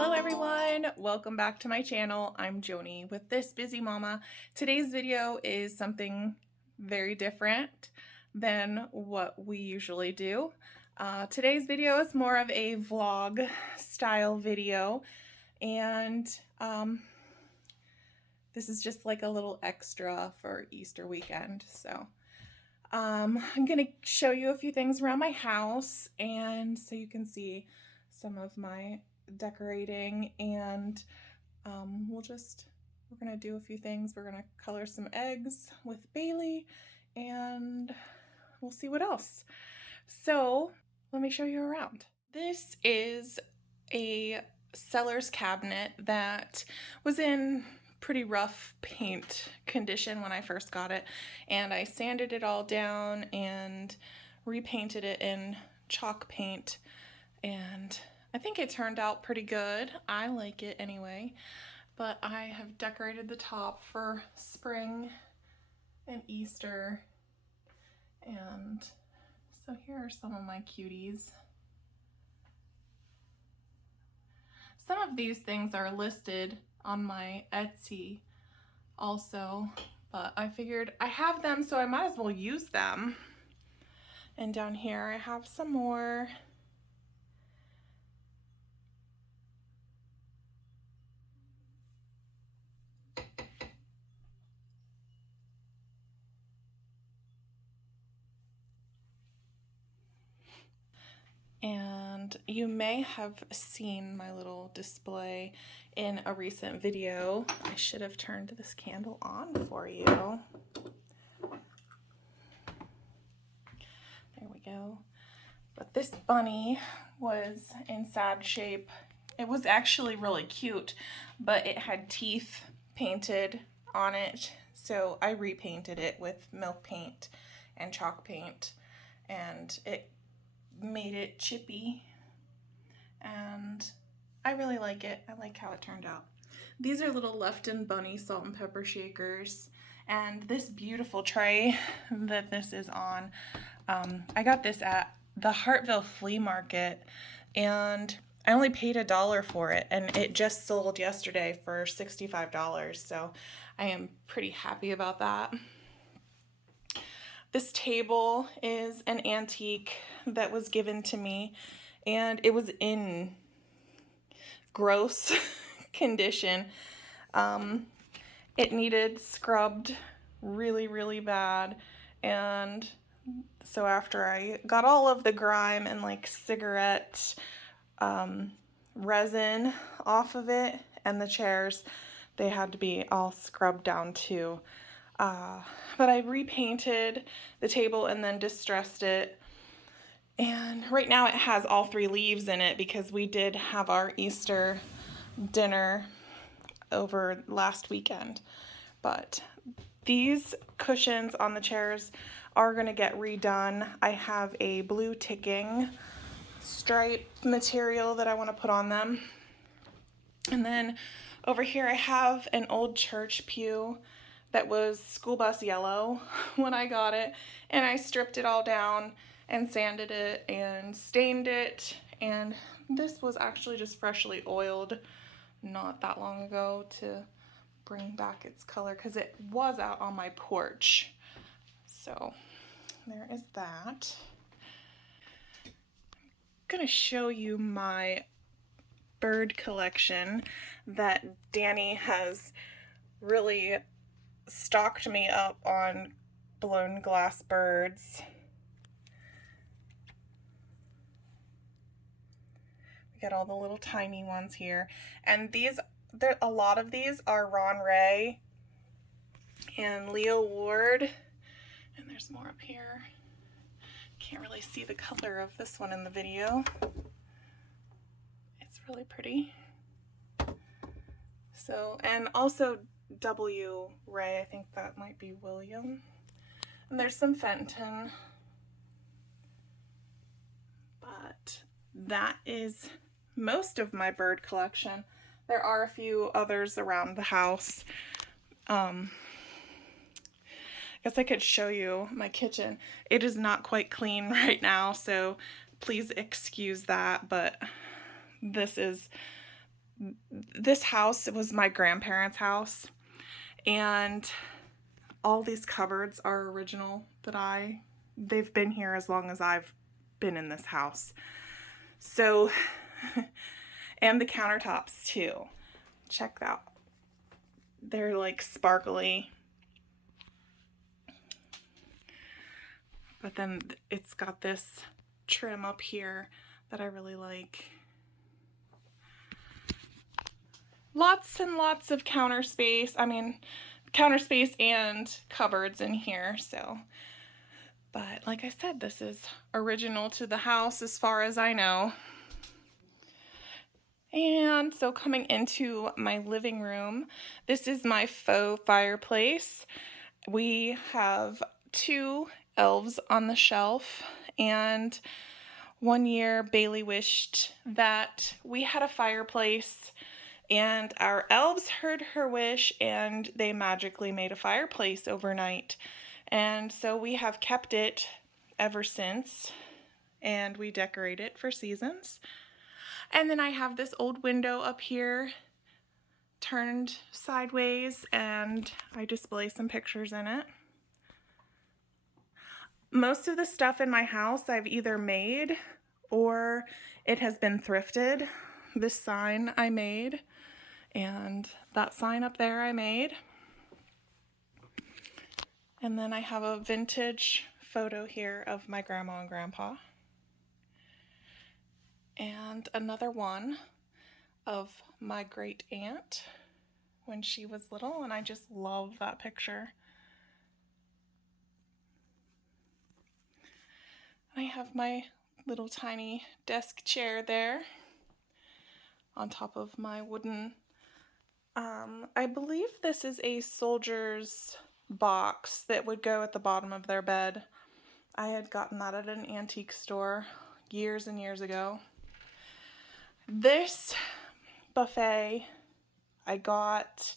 Hello everyone, welcome back to my channel. I'm Joni with This Busy Mama. Today's video is something very different than what we usually do. Today's video is more of a vlog style video, and this is just like a little extra for Easter weekend. So I'm gonna show you a few things around my house, and so you can see some of my decorating, and we're gonna do a few things. We're gonna color some eggs with Bailey, and we'll see what else. So let me show you around. This is a seller's cabinet that was in pretty rough paint condition when I first got it, and I sanded it all down and repainted it in chalk paint, and I think it turned out pretty good. I like it anyway, but I have decorated the top for spring and Easter, and so here are some of my cuties. Some of these things are listed on my Etsy also, but I figured I have them, so I might as well use them. And down here I have some more. And you may have seen my little display in a recent video. I should have turned this candle on for you. There we go. But this bunny was in sad shape. It was actually really cute, but it had teeth painted on it. So I repainted it with milk paint and chalk paint, and it made it chippy, and I really like it. I like how it turned out. These are little Lefton Bunny salt and pepper shakers, and this beautiful tray that this is on, I got this at the Hartville flea market, and I only paid $1 for it, and it just sold yesterday for $65, so I am pretty happy about that. This table is an antique that was given to me, and it was in gross condition. It needed scrubbed really, really bad, and so after I got all of the grime and like cigarette resin off of it, and the chairs, they had to be all scrubbed down too. But I repainted the table and then distressed it, and right now it has all 3 leaves in it because we did have our Easter dinner over last weekend. But these cushions on the chairs are going to get redone. I have a blue ticking stripe material that I want to put on them, and then over here I have an old church pew that was school bus yellow when I got it, and I stripped it all down and sanded it and stained it, and this was actually just freshly oiled not that long ago to bring back its color because it was out on my porch. So there is that. I'm gonna show you my bird collection that Danny has really stocked me up on blown glass birds. We got all the little tiny ones here, and a lot of these are Ron Ray and Leo Ward, and there's more up here. Can't really see the color of this one in the video. It's really pretty. So, and also W. Ray, I think that might be William. And there's some Fenton. But that is most of my bird collection. There are a few others around the house. I guess I could show you my kitchen. It is not quite clean right now, so please excuse that, but this is this house, it was my grandparents' house, and all these cupboards are original they've been here as long as I've been in this house. So, and the countertops too. Check that. They're like sparkly. But then it's got this trim up here that I really like. Lots and lots of counter space. I mean, counter space and cupboards in here, so. But like I said, this is original to the house as far as I know. And so coming into my living room, this is my faux fireplace. We have 2 elves on the shelf, and one year Bailey wished that we had a fireplace, and our elves heard her wish and they magically made a fireplace overnight. And so we have kept it ever since, and we decorate it for seasons. And then I have this old window up here turned sideways, and I display some pictures in it. Most of the stuff in my house I've either made or it has been thrifted. This sign I made, and that sign up there I made. And then I have a vintage photo here of my grandma and grandpa. And another one of my great aunt when she was little, and I just love that picture. I have my little tiny desk chair there on top of my wooden, I believe this is a soldier's box that would go at the bottom of their bed. I had gotten that at an antique store years and years ago. This buffet I got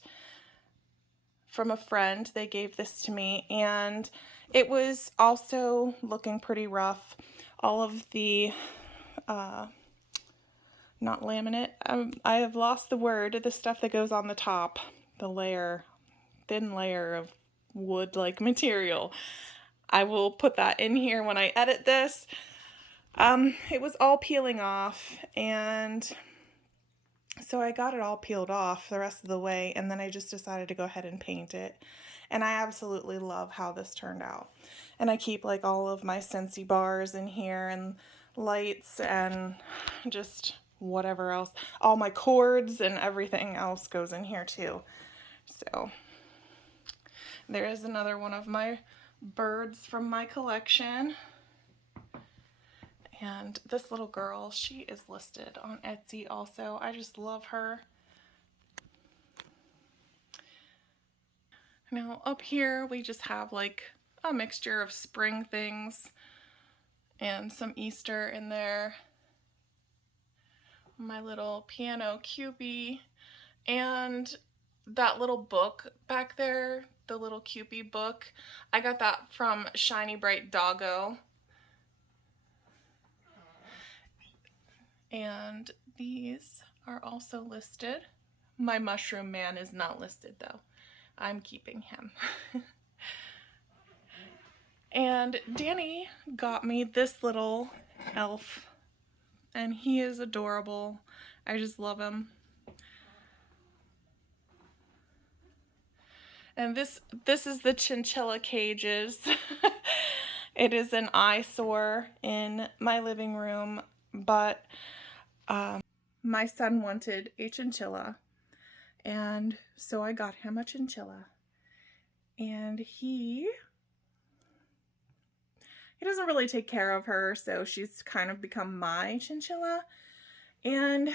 from a friend. They gave this to me, and it was also looking pretty rough. All of the, not laminate, I have lost the word, the stuff that goes on the top, the layer, thin layer of wood-like material. I will put that in here when I edit this. It was all peeling off, and so I got it all peeled off the rest of the way, and then I just decided to go ahead and paint it. And I absolutely love how this turned out. And I keep like all of my Scentsy bars in here, and lights, and just whatever else. All my cords and everything else goes in here too. So there is another one of my birds from my collection. And this little girl, she is listed on Etsy also. I just love her. Now up here we just have like a mixture of spring things and some Easter in there. My little piano Cupid, and that little book back there, the little Cupid book. I got that from Shiny Bright Doggo. And these are also listed. My mushroom man is not listed though. I'm keeping him. And Danny got me this little elf, and he is adorable. I just love him. And this is the chinchilla cages. It is an eyesore in my living room, but my son wanted a chinchilla, and so I got him a chinchilla. And he doesn't really take care of her, so she's kind of become my chinchilla, and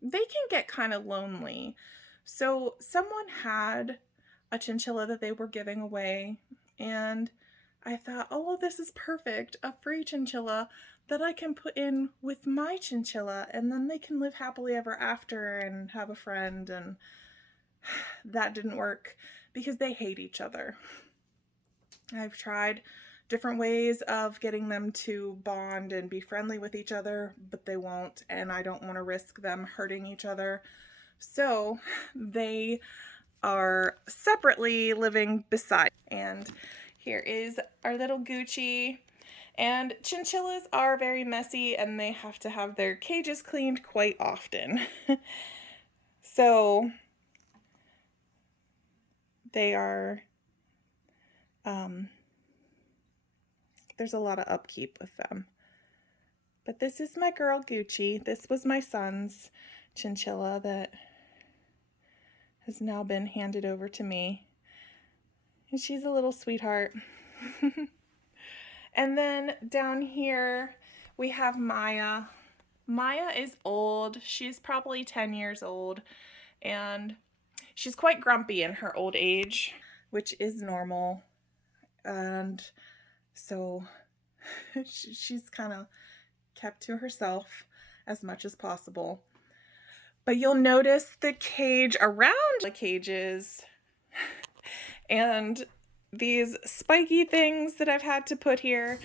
they can get kind of lonely. So someone had a chinchilla that they were giving away, and I thought, oh, well, this is perfect, a free chinchilla that I can put in with my chinchilla, and then they can live happily ever after and have a friend. And that didn't work because they hate each other. I've tried different ways of getting them to bond and be friendly with each other, but they won't, and I don't want to risk them hurting each other. So they are separately living beside. And here is our little Gucci. And chinchillas are very messy and they have to have their cages cleaned quite often. So they are, there's a lot of upkeep with them. But this is my girl Gucci. This was my son's chinchilla that has now been handed over to me. And she's a little sweetheart. And then down here we have Maya. Maya is old. She's probably 10 years old, and she's quite grumpy in her old age, which is normal. And so she's kind of kept to herself as much as possible. But you'll notice the cage around the cages and these spiky things that I've had to put here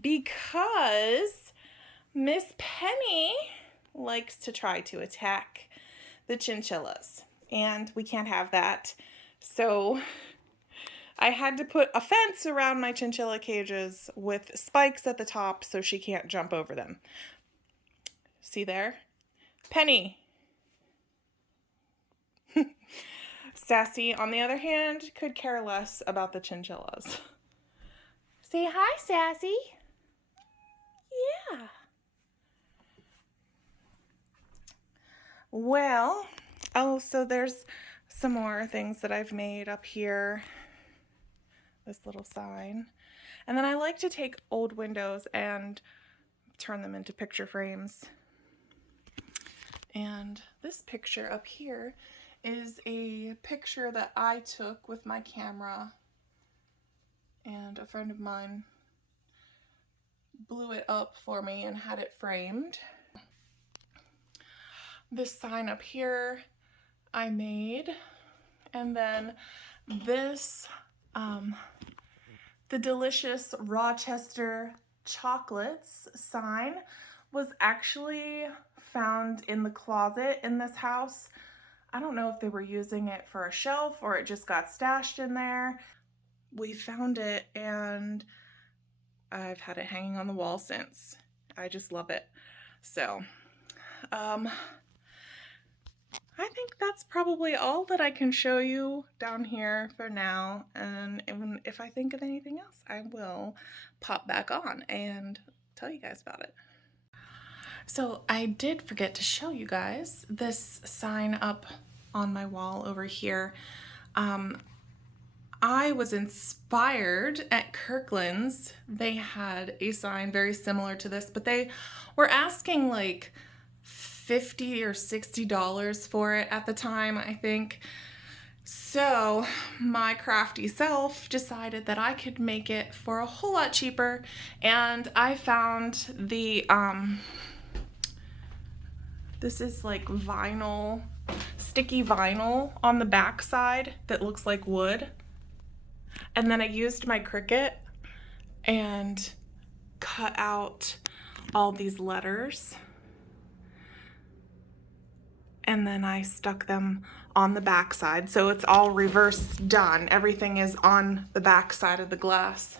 because Miss Penny likes to try to attack the chinchillas, and we can't have that. So I had to put a fence around my chinchilla cages with spikes at the top so she can't jump over them. See there? Penny. Sassy, on the other hand, could care less about the chinchillas. Say hi, Sassy. Yeah. Well, oh, so there's some more things that I've made up here. This little sign. And then I like to take old windows and turn them into picture frames. And this picture up here is a picture that I took with my camera, and a friend of mine blew it up for me and had it framed. This sign up here I made, and then this, the delicious Rochester chocolates sign was actually found in the closet in this house. I don't know if they were using it for a shelf or it just got stashed in there. We found it and I've had it hanging on the wall since. I just love it. So, I think that's probably all that I can show you down here for now. And if I think of anything else, I will pop back on and tell you guys about it. So I did forget to show you guys this sign up on my wall over here. I was inspired at Kirkland's. They had a sign very similar to this, but they were asking like $50 or $60 for it at the time, I think. So my crafty self decided that I could make it for a whole lot cheaper, and I found the this is like vinyl, sticky vinyl on the back side that looks like wood. And then I used my Cricut and cut out all these letters. And then I stuck them on the back side. So it's all reverse done. Everything is on the back side of the glass.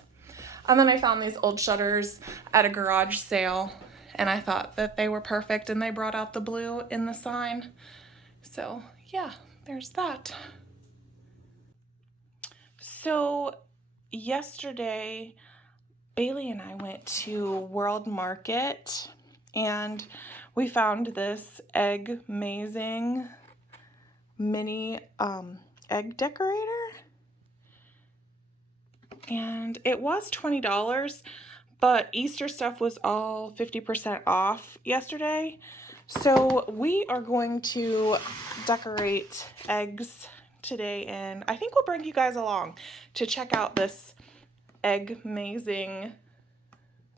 And then I found these old shutters at a garage sale, and I thought that they were perfect, and they brought out the blue in the sign. So yeah, there's that. So yesterday, Bailey and I went to World Market, and we found this Amusicmedia mini egg decorator. And it was $20, but Easter stuff was all 50% off yesterday. So we are going to decorate eggs today, and I think we'll bring you guys along to check out this Amusicmedia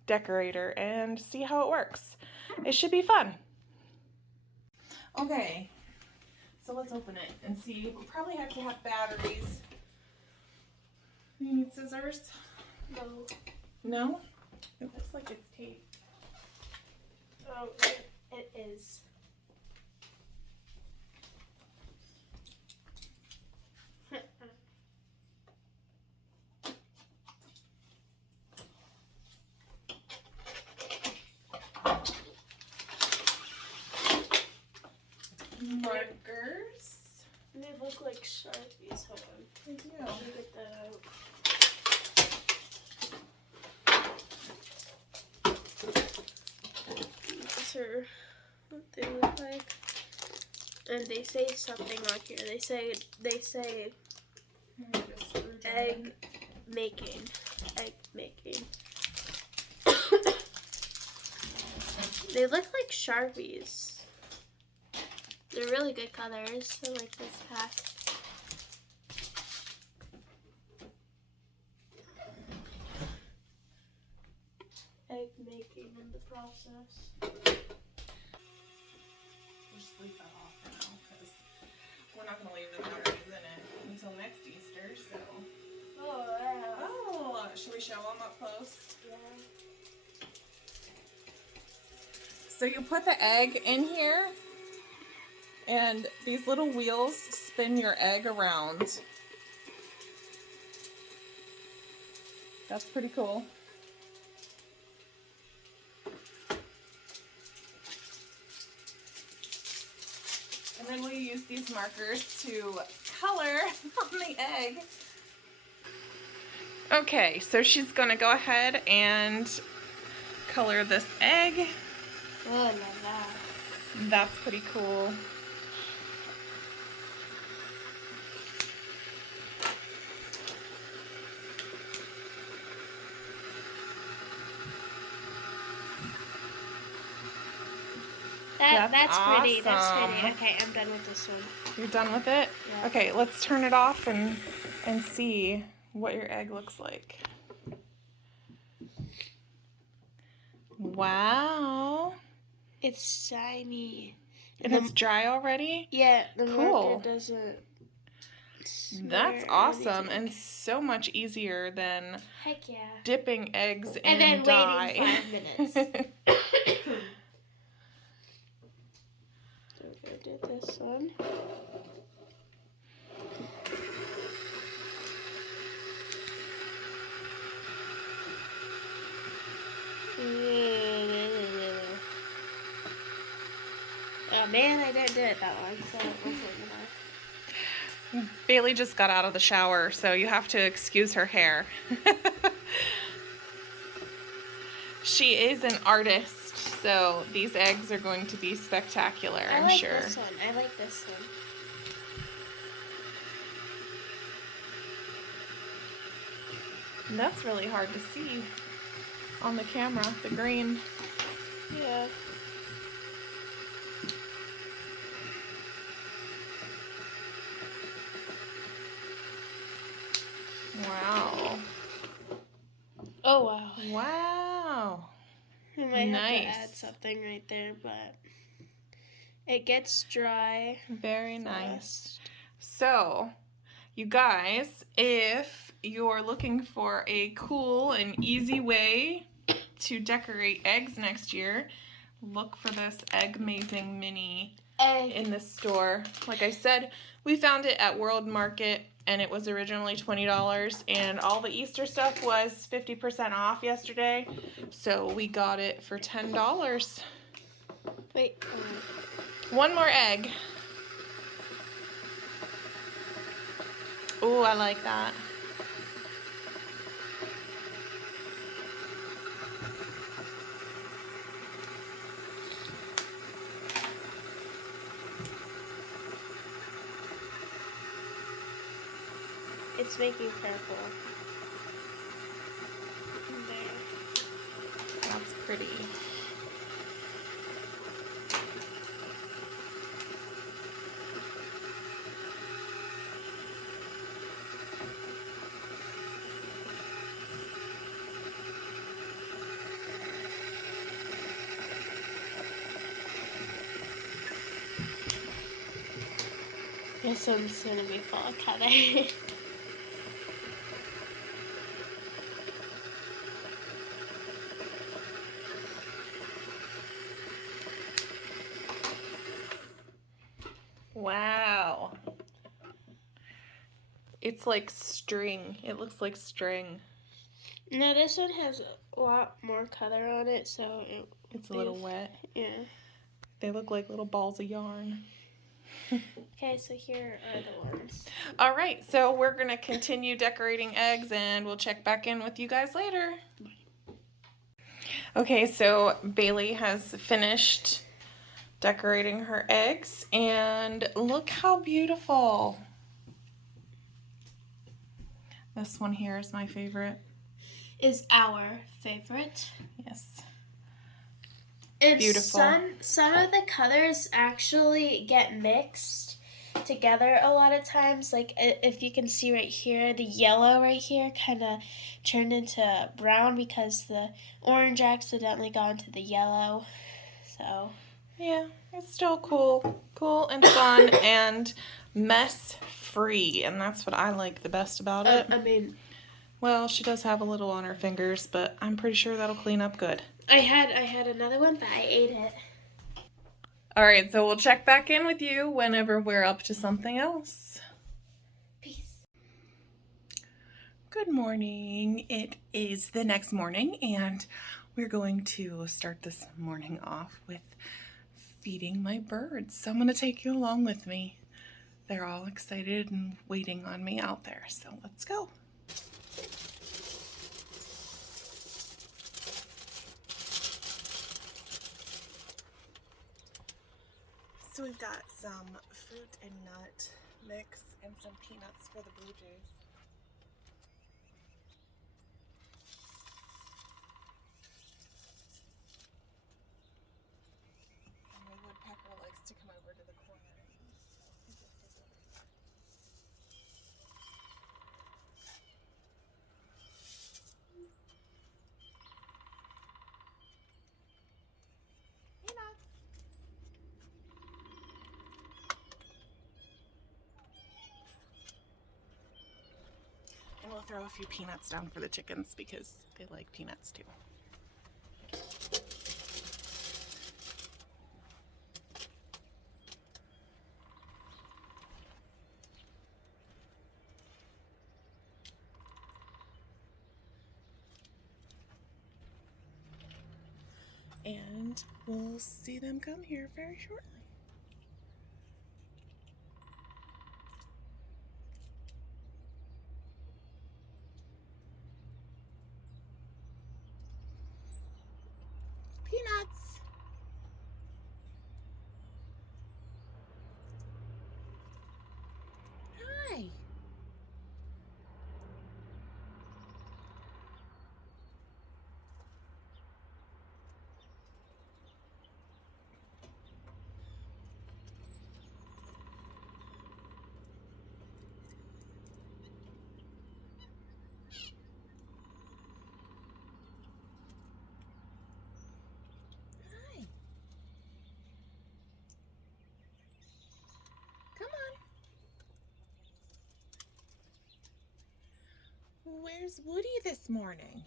decorator and see how it works. It should be fun. Okay, so let's open it and see. We'll probably have to have batteries. You need scissors? No. No? It looks like it's tape. Oh, it is. Markers. They look like Sharpies. Hold on. They do. Let me get that out. These are what they look like. And they say something on here. They say egg making. Egg making. They look like Sharpies. They're really good colors. I like this pack. Egg making in the process. We'll just leave that off for now because we're not going to leave the batteries in it until next Easter. So. Oh, wow. Oh, should we show them up close? Yeah. So you put the egg in here, and these little wheels spin your egg around. That's pretty cool. And then we use these markers to color on the egg. Okay, so she's gonna go ahead and color this egg. Oh, la la. That's pretty cool. That's pretty. Awesome. That's pretty. Okay, I'm done with this one. You're done with it? Yeah. Okay, let's turn it off and see what your egg looks like. Wow. It's shiny. And it's dry already? Yeah, the Cool. marker doesn't. That's awesome and so much easier than Heck yeah. dipping eggs And in then dye. waiting 5 minutes. So we're gonna do this one. Oh man, I didn't do it that one, so it wasn't enough. Bailey just got out of the shower, so you have to excuse her hair. She is an artist, so these eggs are going to be spectacular, I'm sure. I like this one. I like this one. And that's really hard to see on the camera, the green. Yeah. Wow. Oh wow. Wow. I might have to Nice. add something right there, but it gets dry. Very fast. nice. So, you guys, if you're looking for a cool and easy way to decorate eggs next year, look for this Egg-mazing mini Egg. in the store. Like I said, we found it at World Market and it was originally $20 and all the Easter stuff was 50% off yesterday. So we got it for $10. Wait. One more egg. Ooh, I like that. It's making purple. There. That's pretty. This one's gonna be full of color. Wow. It's like string. It looks like string. No, this one has a lot more color on it, so It's a little wet. Yeah. They look like little balls of yarn. Okay, so here are the ones. All right, so we're going to continue decorating eggs and we'll check back in with you guys later. Okay, so Bailey has finished decorating her eggs and look how beautiful. This one here is my favorite. Is our favorite. Yes. And Beautiful. some of the colors actually get mixed together a lot of times. Like if you can see right here, the yellow right here kind of turned into brown because the orange accidentally got into the yellow. So yeah, it's still cool and fun and mess free, and that's what I like the best about it. I mean, well, she does have a little on her fingers, but I'm pretty sure that'll clean up good. I had another one, but I ate it. All right, so we'll check back in with you whenever we're up to something else. Peace. Good morning. It is the next morning, and we're going to start this morning off with feeding my birds. So I'm going to take you along with me. They're all excited and waiting on me out there, so let's go. So we've got some fruit and nut mix and some peanuts for the blue jays. And my woodpecker likes to come over to the corner and eat, so he just is over there. Peanuts! And we'll throw a few peanuts down for the chickens because they like peanuts too. And we'll see them come here very shortly. Peanuts! Hi! Hi! Come on! Where's Woody this morning?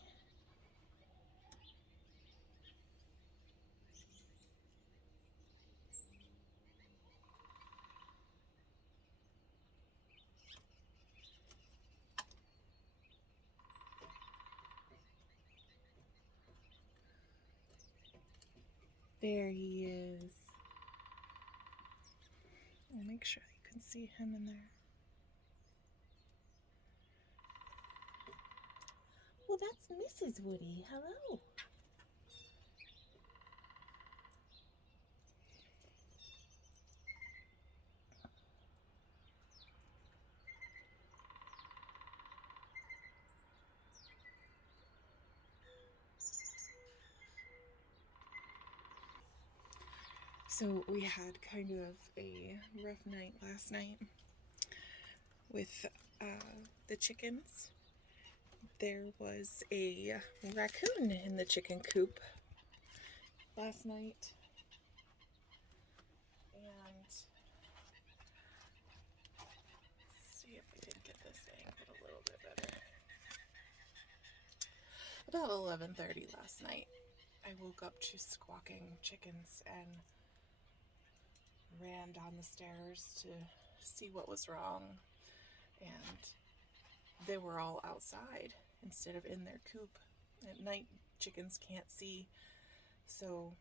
There he is. I'll make sure you can see him in there. Well, that's Mrs. Woody. Hello. So we had kind of a rough night last night with the chickens. There was a raccoon in the chicken coop last night, and let's see if we did get this angled a little bit better. About 11:30 last night, I woke up to squawking chickens and ran down the stairs to see what was wrong, and they were all outside instead of in their coop. At night, chickens can't see, so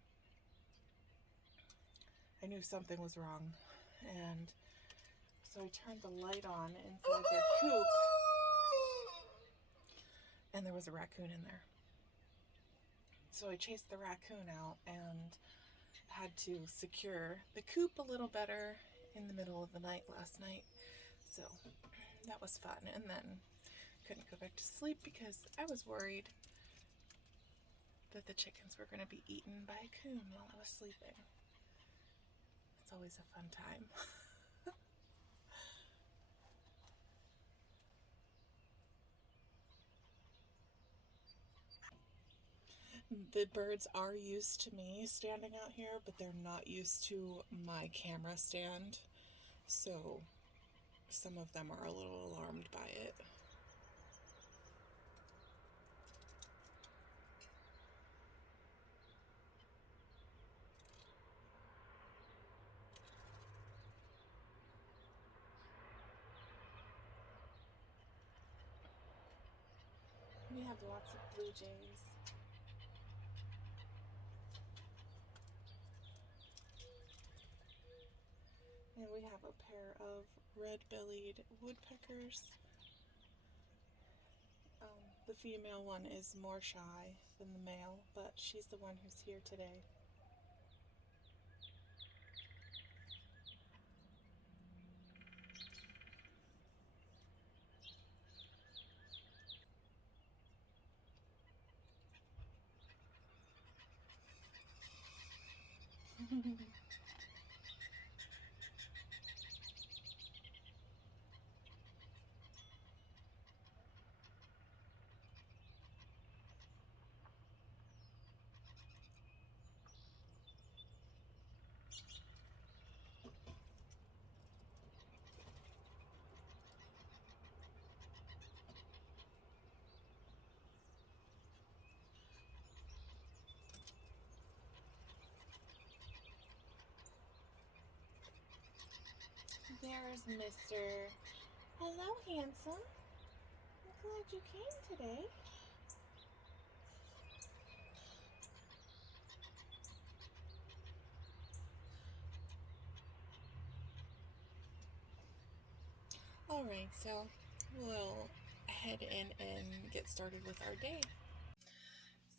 I knew something was wrong, and so I turned the light on inside their coop, and there was a raccoon in there. So I chased the raccoon out and had to secure the coop a little better in the middle of the night last night. So that was fun. And then couldn't go back to sleep because I was worried that the chickens were going to be eaten by a coon while I was sleeping. It's always a fun time. The birds are used to me standing out here, but they're not used to my camera stand. So some of them are a little alarmed by it. We have lots of blue jays. And we have a pair of red-bellied woodpeckers. The female one is more shy than the male, but she's the one who's here today. There's Mr. Hello, handsome. I'm glad you came today. Alright, so we'll head in and get started with our day.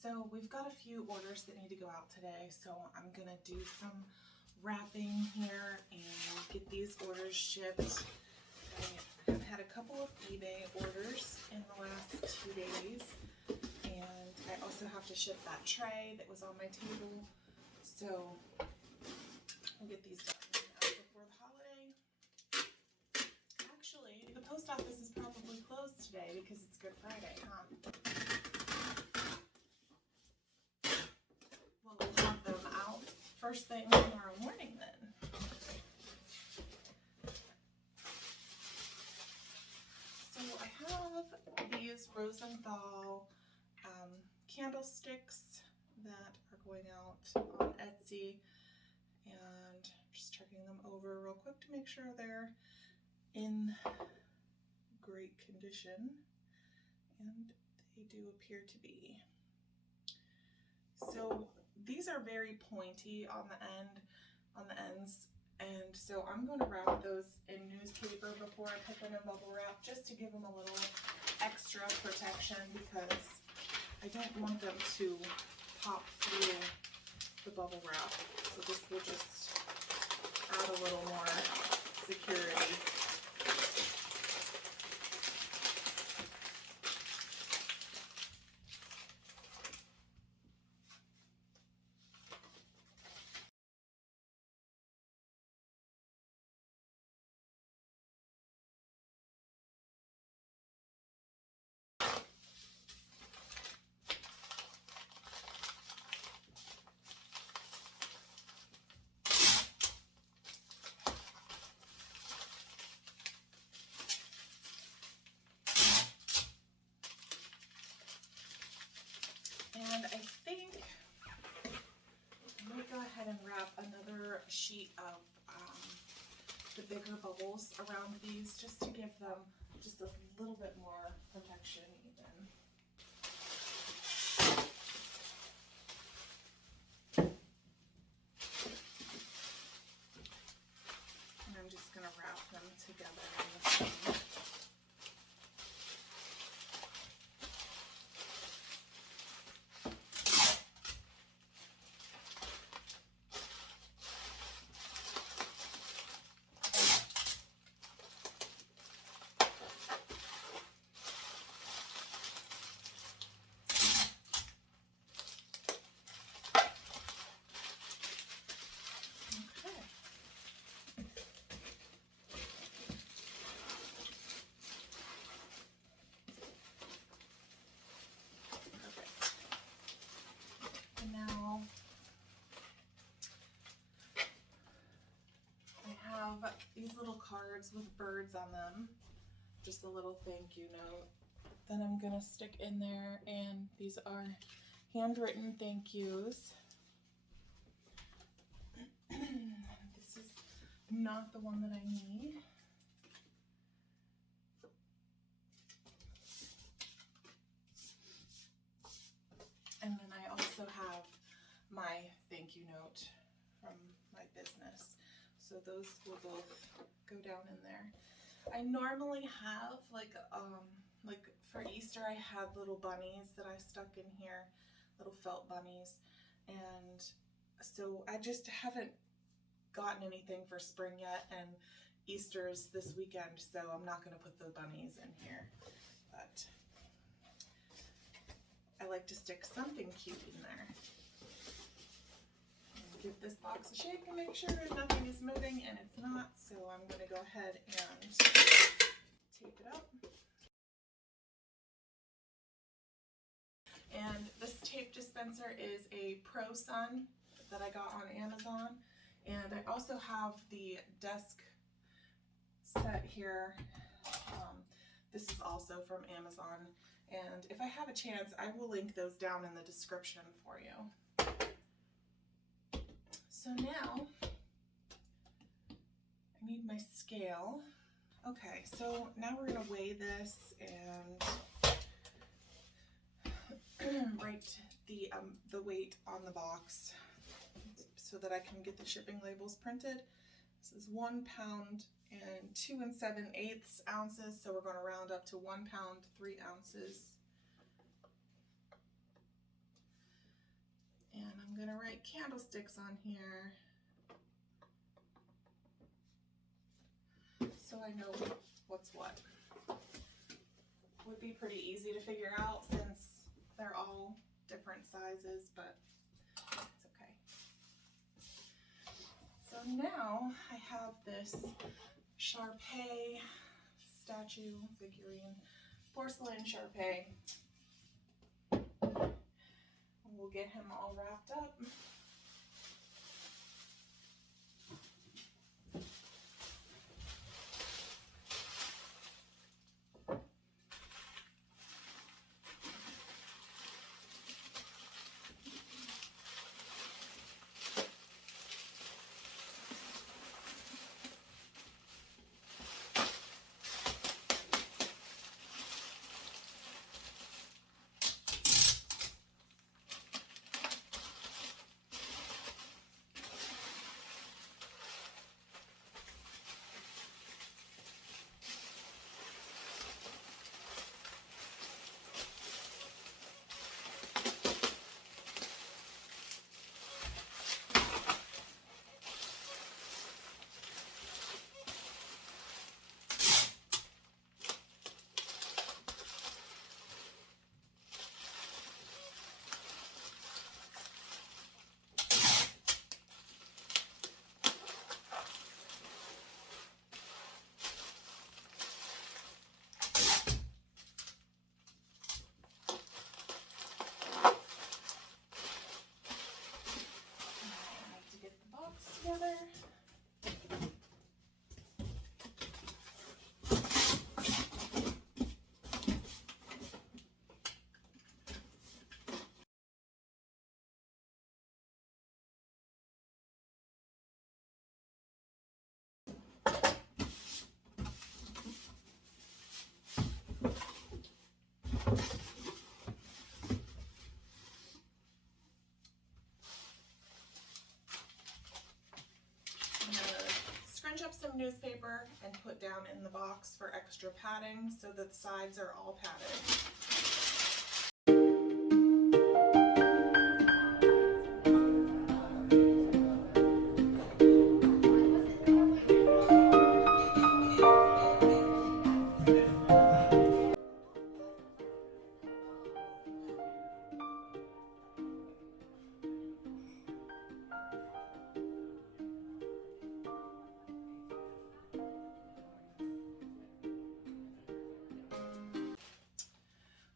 So we've got a few orders that need to go out today, so I'm gonna do some wrapping here and get these orders shipped. I have had a couple of eBay orders in the last 2 days, and I also have to ship that tray that was on my table, so we'll get these done before the holiday. Actually, the post office is probably closed today because it's Good Friday, huh? Well, we'll have them out first thing tomorrow morning then. So I have these Rosenthal candlesticks that are going out on Etsy, and just checking them over real quick to make sure they're in great condition, and they do appear to be. So these are very pointy on the ends, and so I'm going to wrap those in newspaper before I put them in bubble wrap, just to give them a little extra protection, because I don't want them to pop through the bubble wrap. So this will just add a little more security. And I think I'm going to go ahead and wrap another sheet of the bigger bubbles around these just to give them just a little bit more protection even. And I'm just going to wrap them together in the same. Now I have these little cards with birds on them, just a little thank you note that I'm gonna stick in there, and these are handwritten thank yous. This is not the one that I need. And then I also have my thank you note from my business. So those will both go down in there. I normally have like for Easter I had little bunnies that I stuck in here, little felt bunnies. And so I just haven't gotten anything for spring yet, and Easter's this weekend, so I'm not gonna put the bunnies in here. But I like to stick something cute in there. And give this box a shake and make sure nothing is moving, and it's not, so I'm going to go ahead and tape it up. And this tape dispenser is a Pro Sun that I got on Amazon, and I also have the desk set here. This is also from Amazon, and if I have a chance, I will link those down in the description for you. So now, I need my scale. Okay, so now we're gonna weigh this and write the weight on the box so that I can get the shipping labels printed. This is 1 pound and 2 7/8 ounces, so we're going to round up to 1 pound 3 ounces. And I'm going to write candlesticks on here so I know what's what. Would be pretty easy to figure out since they're all different sizes, but it's okay. So now I have this Sharpay statue figurine, porcelain Sharpay. We'll get him all wrapped up. some newspaper and put down in the box for extra padding so that the sides are all padded.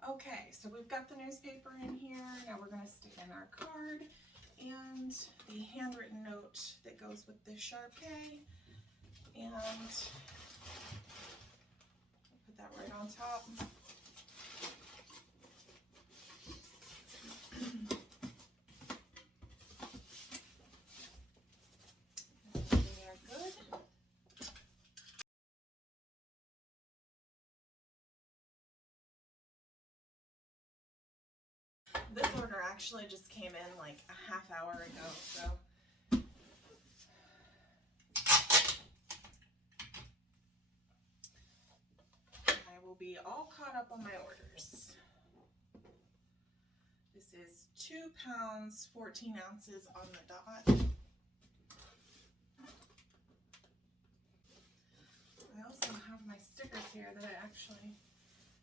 Okay, so we've got the newspaper in here. Now we're going to stick in our card and the handwritten note that goes with the Sharpie, and put that right on top. They are good. This order actually just came in like a half hour ago, so I will be all caught up on my orders. This is 2 pounds, 14 ounces on the dot. I also have my stickers here that I actually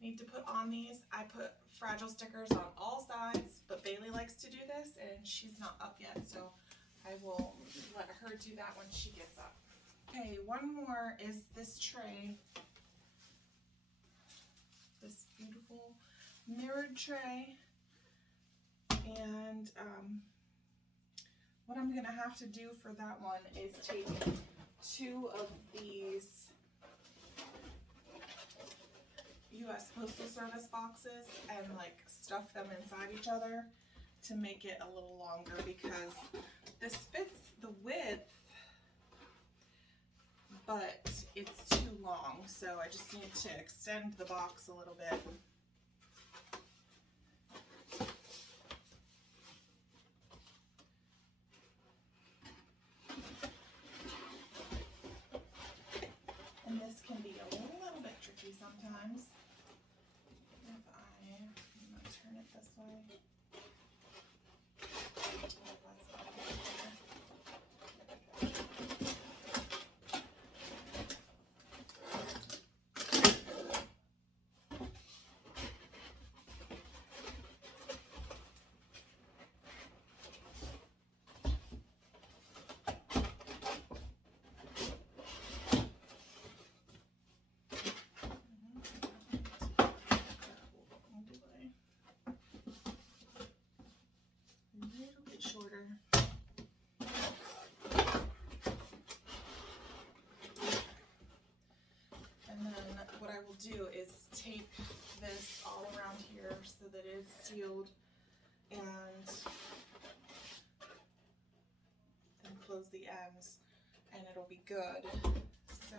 need to put on these. I put fragile stickers on all sides, but Bailey likes to do this and she's not up yet, so I will let her do that when she gets up. Okay, one more is this tray. This beautiful mirrored tray. And what I'm gonna have to do for that one is take 2 of these US Postal Service boxes and like stuff them inside each other to make it a little longer, because this fits the width, but it's too long, so I just need to extend the box a little bit. And this can be a little bit tricky sometimes. If I'm gonna turn it this way. Shorter. And then what I will do is tape this all around here so that it's sealed, and then close the ends and it'll be good. So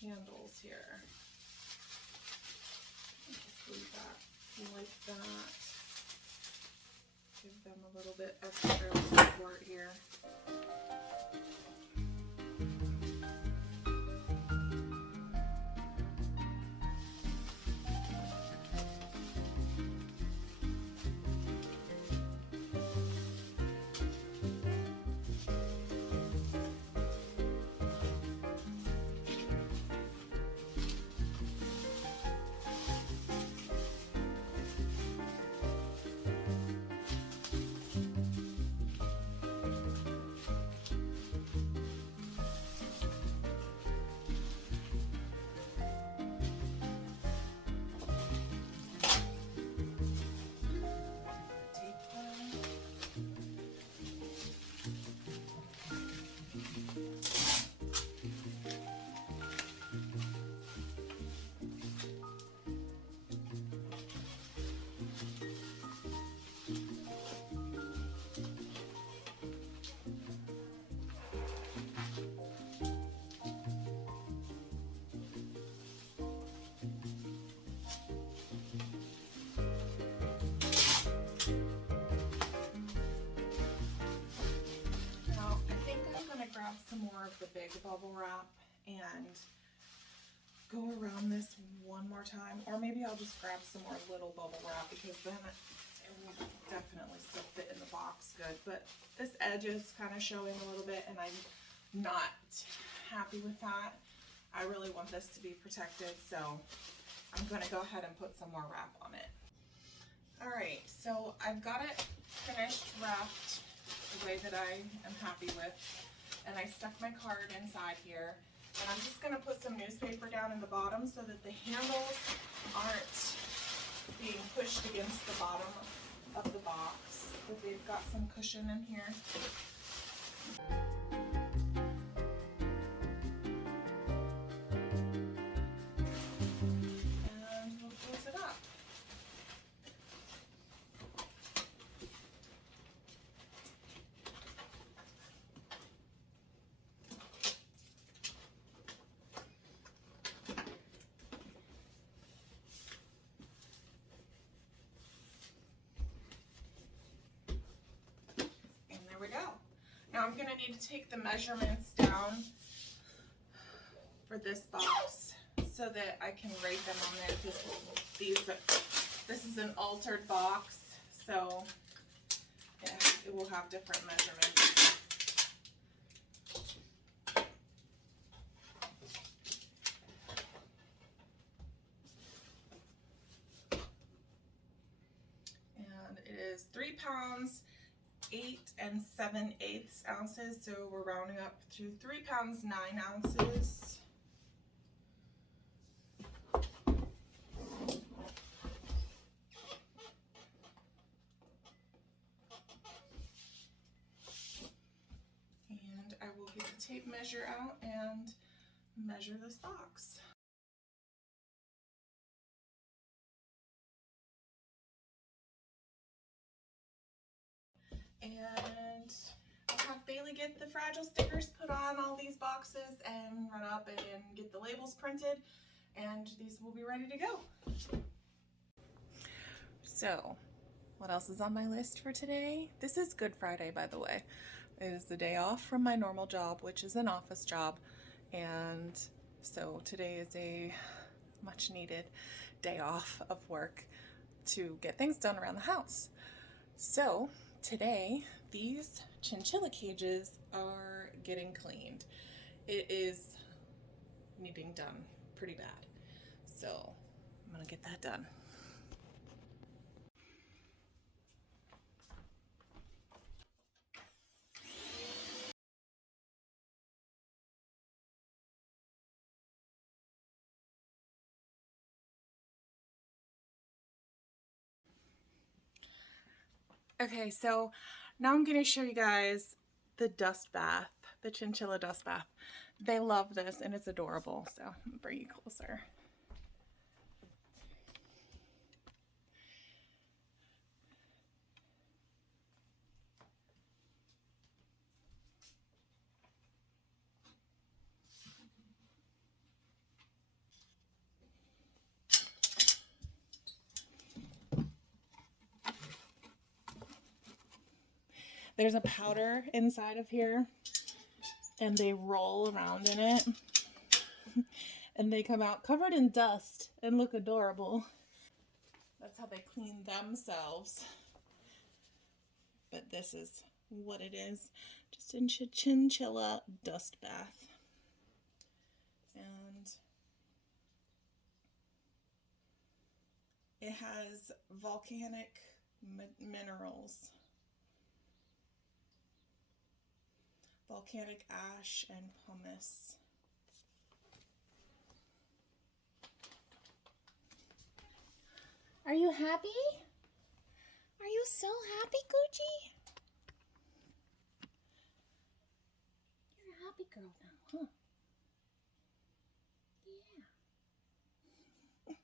handles here. Just leave that like that. Give them a little bit extra support here. big bubble wrap and go around this one more time, or maybe I'll just grab some more little bubble wrap because then it will definitely still fit in the box good. But this edge is kind of showing a little bit and I'm not happy with that. I really want this to be protected, so I'm going to go ahead and put some more wrap on it. All right, so I've got it finished wrapped the way that I am happy with, and I stuck my card inside here. And I'm just going to put some newspaper down in the bottom so that the handles aren't being pushed against the bottom of the box, but they've got some cushion in here. And we'll close it up. There we go. Now I'm going to need to take the measurements down for this box so that I can rate them on there, because this is an altered box, so it will have different measurements. And it is 3 pounds 8 7/8 ounces, so we're rounding up to 3 pounds 9 ounces. And I will get the tape measure out and measure this box. And I'll have Bailey get the fragile stickers put on all these boxes and run up and get the labels printed, and these will be ready to go. So, what else is on my list for today? This is Good Friday, by the way. It is the day off from my normal job, which is an office job, and so today is a much needed day off of work to get things done around the house. So today, these chinchilla cages are getting cleaned. It is needing done pretty bad. So I'm gonna get that done. Okay, so now I'm gonna show you guys the dust bath, the chinchilla dust bath. They love this and it's adorable, so I'm gonna bring you closer. There's a powder inside of here and they roll around in it and they come out covered in dust and look adorable. That's how they clean themselves. But this is what it is, just a chinchilla dust bath. And it has volcanic minerals, volcanic ash and pumice. Are you happy? Are you so happy, Gucci? You're a happy girl now, huh? Yeah.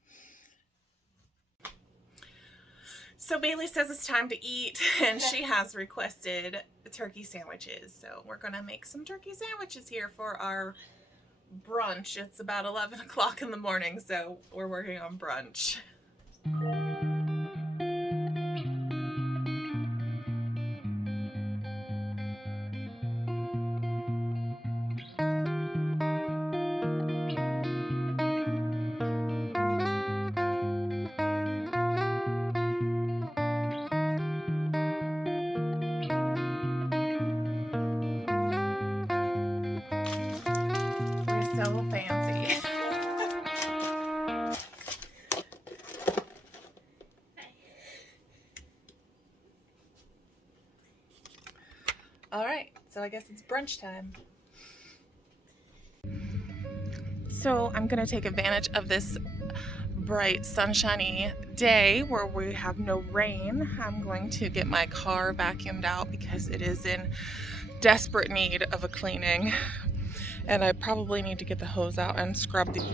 So Bailey says it's time to eat, and she has requested turkey sandwiches. So we're gonna make some turkey sandwiches here for our brunch. It's about 11 o'clock in the morning, so we're working on brunch. All right, so I guess it's brunch time. So I'm gonna take advantage of this bright, sunshiny day where we have no rain. I'm going to get my car vacuumed out because it is in desperate need of a cleaning. And I probably need to get the hose out and scrub the...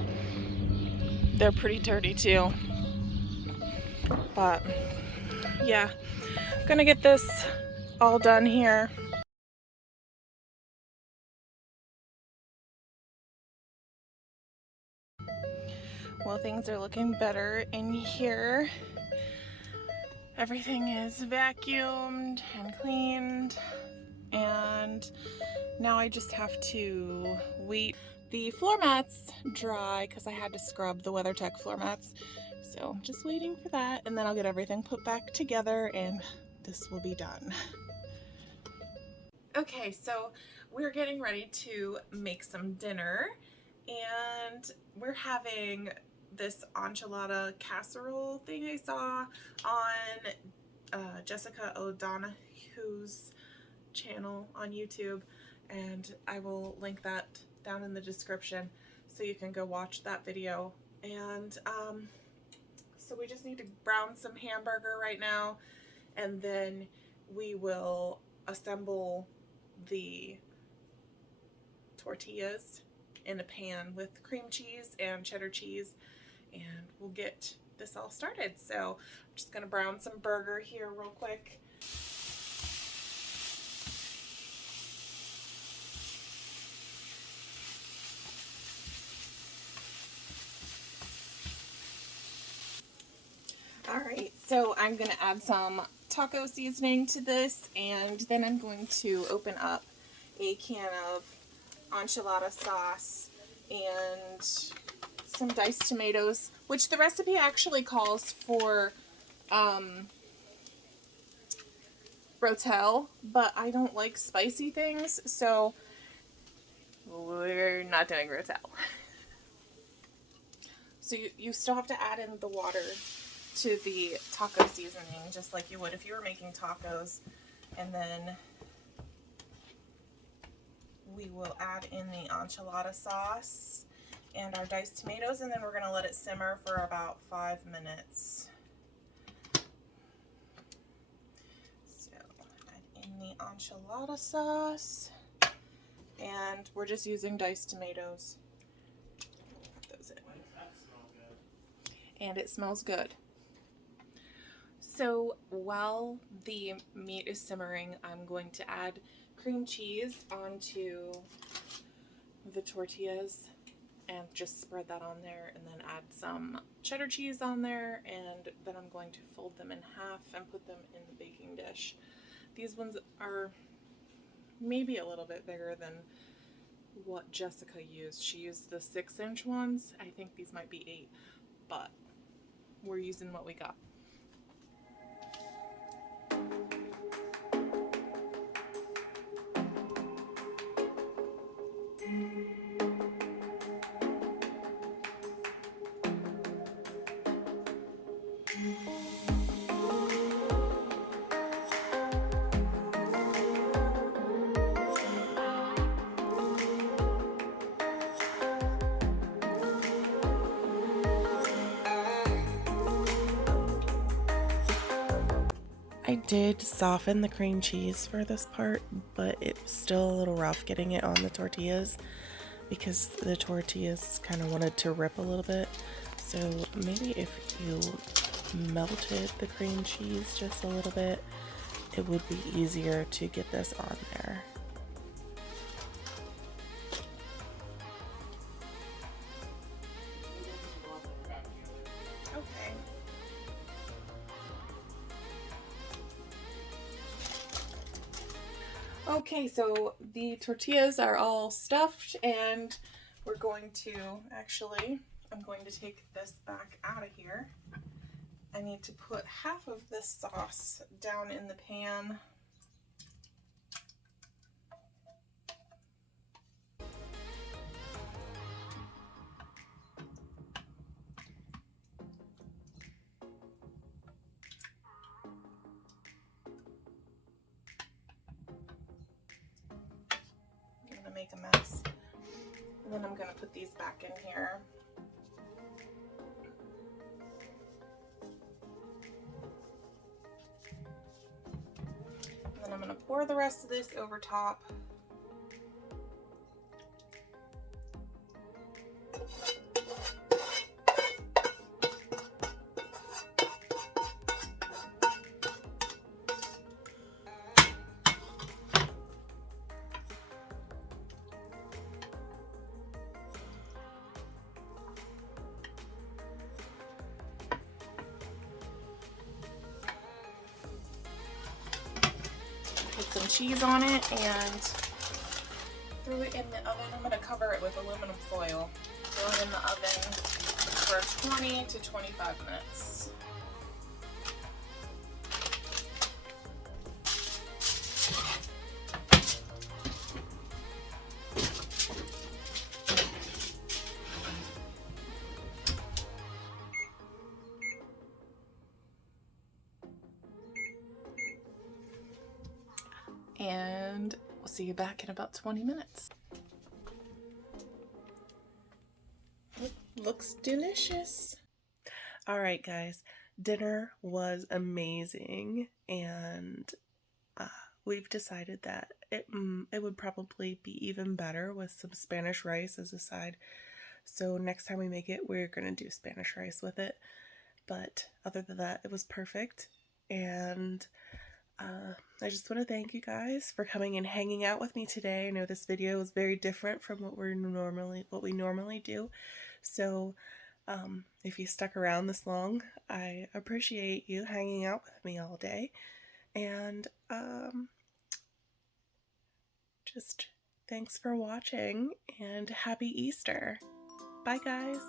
They're pretty dirty too. But yeah, gonna get this all done here. Well, things are looking better in here. Everything is vacuumed and cleaned, and now I just have to wait the floor mats dry because I had to scrub the WeatherTech floor mats. So just waiting for that, and then I'll get everything put back together and this will be done. Okay, so we're getting ready to make some dinner, and we're having this enchilada casserole thing I saw on Jessica O'Donoghue's channel on YouTube, and I will link that down in the description so you can go watch that video. And so we just need to brown some hamburger right now, and then we will assemble the tortillas in a pan with cream cheese and cheddar cheese, and we'll get this all started. So I'm just gonna brown some burger here real quick. All right, so I'm gonna add some taco seasoning to this, and then I'm going to open up a can of enchilada sauce and some diced tomatoes, which the recipe actually calls for rotel, but I don't like spicy things, so we're not doing rotel. So you still have to add in the water to the taco seasoning, just like you would if you were making tacos. And then we will add in the enchilada sauce and our diced tomatoes, and then we're going to let it simmer for about 5 minutes. So add in the enchilada sauce, and we're just using diced tomatoes. Put those in. And it smells good. So while the meat is simmering, I'm going to add cream cheese onto the tortillas and just spread that on there, and then add some cheddar cheese on there, and then I'm going to fold them in half and put them in the baking dish. These ones are maybe a little bit bigger than what Jessica used. She used the 6-inch ones. I think these might be 8, but we're using what we got. I did soften the cream cheese for this part, but it was still a little rough getting it on the tortillas because the tortillas kind of wanted to rip a little bit. So maybe if you melted the cream cheese just a little bit, it would be easier to get this on there. Okay. Okay, so the tortillas are all stuffed, and we're going to I'm going to take this back out of here. I need to put half of this sauce down in the pan. make a mess. And then I'm going to put these back in here. And then I'm going to pour the rest of this over top. Put some cheese on it and throw it in the oven. I'm going to cover it with aluminum foil. Throw it in the oven for 20 to 25 minutes. And we'll see you back in about 20 minutes. It looks delicious. All right, guys, dinner was amazing, and we've decided that it would probably be even better with some Spanish rice as a side. So next time we make it, we're gonna do Spanish rice with it. But other than that, it was perfect, and I just want to thank you guys for coming and hanging out with me today. I know this video is very different from what we normally do. So if you stuck around this long, I appreciate you hanging out with me all day. And just thanks for watching, and happy Easter. Bye, guys.